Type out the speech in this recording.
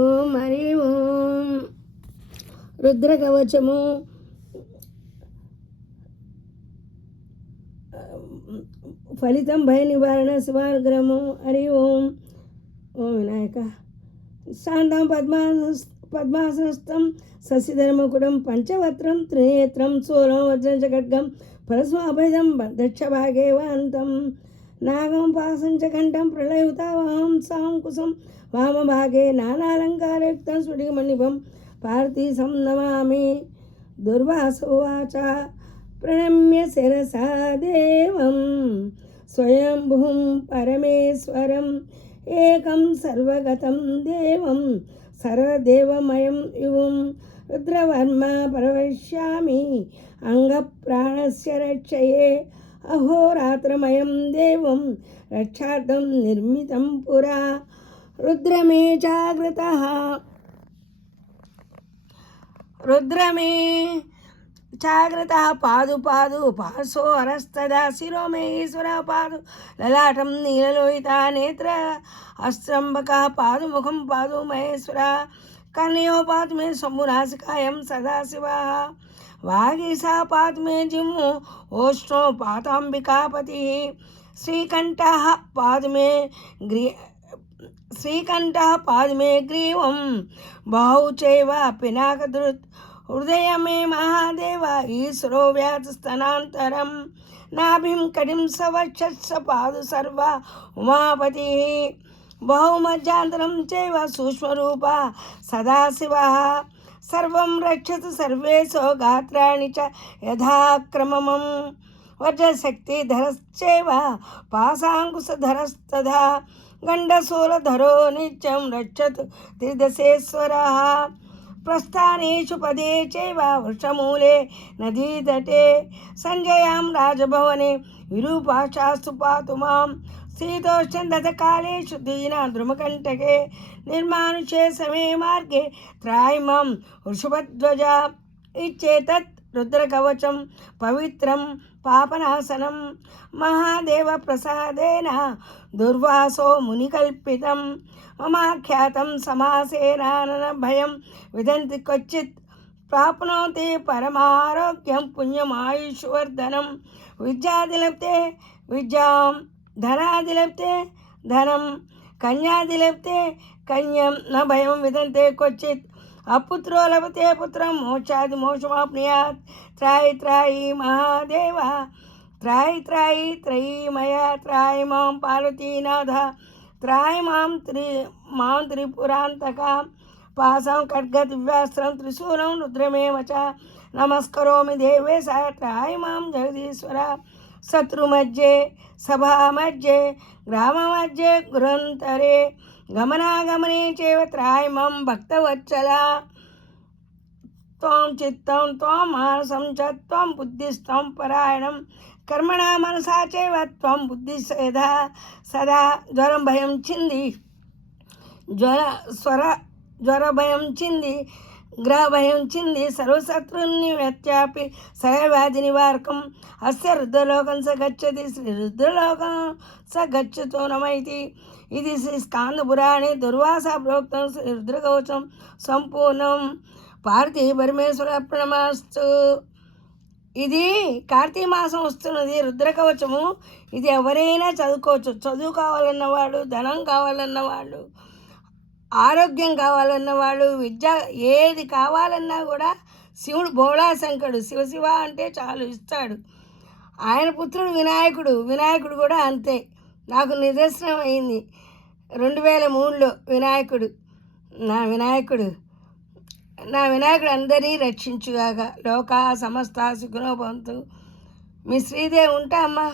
ఓం హరి ఓం. రుద్రకవచము. ఫలితం భయ నివారణ శివానుగ్రహము. హరి ఓం. ఓం వినాయక. శాంతం పద్మాసన పద్మాసనస్థం సస్యధర్మకుడం పంచవత్రం త్రినేత్రం సూరం వజ్రం జగడ్గం ఖడ్గం పరస్వాభయం దక్షభాగే వాంతం నాగం పాసం చ కంఠం ప్రళయుతావాం సాం కుసం వామభాగే నానాలంకారయుక్తం స్ఫటికమణిభం పార్థీసం నమామి దుర్వాసోవాచ ప్రణమ్య శిరసా దేవం స్వయంభుం పరమేశ్వరం ఏకం సర్వగతం దేవం సర్వదేవమయం యువం రుద్రవర్మ పరవశ్యామి అంగప్రాణస్య రక్షయే అహోరాత్రమయం దేవం రక్షార్థం నిర్మితం పురా. రుద్రమే జాగ్రత రుద్రమే జాగ్రత్త. పాదు పాదు పార్శ్వో హరస్తదా శిరో మే ఈశ్వర పాదు. లలాటం నీలలోహిత నేత్ర. అస్త్రంబక పాదు ముఖం పాదు మహేశ్వర. కర్ణయో పాతు మే శంభునాసికాయం సదాశివ వాగీసా పాతు మే జిమ్ము ఓష్ణో పాతాంబికాపతి శ్రీకంఠ పాదు మే గ్రీ శ్రీకంఠ పాదు మే గ్రీవం బాహు చైవ పినాకదృత్ హృదయమే మహాదేవ ఈశ్వరో వ్యాధస్తనాంతరం నాభిం కటిం సవక్షస్స పాదు సర్వ ఉమాపతి బహుమధ్యాంతరం చైవ సూక్ష్మరూప సదాశివ. సర్వం రక్షతు సర్వేశో గాత్రాణి చ యథాక్రమమం. వజ్రశక్తిధరశ్చైవ పాశాంకుశధరస్తథా. గండశూలధరో నిత్యం రక్షతు త్రిదశేశ్వర. ప్రస్థానేషు పదే చైవ వృషమూలే నదీతటే. సంజయాం రాజభవనే విరూపాశాస్తు పాతు మాం. శీతోష్ణదకాలేషు దీనా ద్రుమకంటకే నిర్మానుషే సమే మార్గే త్రాయిమం వృషభధ్వజ ఇచ్చేతత్ రుద్రకవచం పవిత్రం పాపనాశనం మహాదేవ ప్రసాదేన దుర్వాసో మునికల్పితం మమాఖ్యాతం సమాసేనాన భయం విదంతి క్వచిత్ ప్రాప్నోతి పరమారోగ్యం పుణ్యమాయుష్వర్ధనం విద్యాదిలప్తే విద్యాం धरादिलप्ते धरं कन्यादिलप्ते कन्या न भयं विदंते क्वचित्। अपुत्रो लभते पुत्रं, मोक्षादि मोक्षमाप्नुयात्। त्रायि त्रायि महादेव, त्रायि त्रायि त्रयी मया त्रायि माँ पार्वतीनाथ त्रायि माँ त्रि, माँ त्रिपुरान्तकां, पासं खड्गदिव्यास्त्रं, त्रिशूलं रुद्रमेव च। नमस्करोमि देवे सा, त्रायि माँ जगदीश्वर। జగదీశ్వర శత్రుమధ్యే సభామధ్యే గ్రామమధ్యే గృహంతరే గమనాగమనే చేవ త్రాయి మాం భక్తవత్సల. త్వం చిత్తం త్వం మానసం చ త్వం బుద్ధిస్త్వం పరాయణం. కర్మణ మనసా చేవ త్వం బుద్ధి సదా సదా జ్వరం భయం చింది. జ్వర స్వర జ్వర భయం చింది. గ్రహ చింది సర్వశత్రుని వ్యత్యాపి సర్వవ్యాధి నివారకం అస్య రుద్రలోకం స గచ్చతి శ్రీ రుద్రలోకం స గచ్చతో నమైతి ఇది శ్రీ స్కాంద పురాణే దుర్వాస ప్రోక్తం శ్రీ రుద్రకవచం సంపూర్ణం. పార్వతీ పరమేశ్వర ప్రణమాస్తు. ఇది కార్తీక మాసం వస్తున్నది రుద్రకవచము ఇది ఎవరైనా చదువుకోవచ్చు. చదువు కావాలన్నవాడు ధనం కావాలన్నవాడు. ఆరోగ్యం కావాలన్న వాళ్ళు విద్య ఏది కావాలన్నా కూడా శివుడు బోళాశంకరుడు శివశివ అంటే చాలు ఇస్తాడు. ఆయన పుత్రుడు వినాయకుడు వినాయకుడు కూడా అంతే. నాకు నిదర్శనం అయింది. రెండు వేల మూడులో వినాయకుడు నా వినాయకుడు నా వినాయకుడు అందరినీ రక్షించుగాక. లోక సమస్త సుఖనోభవంతు మీ శ్రీదేవి ఉంటా అమ్మా.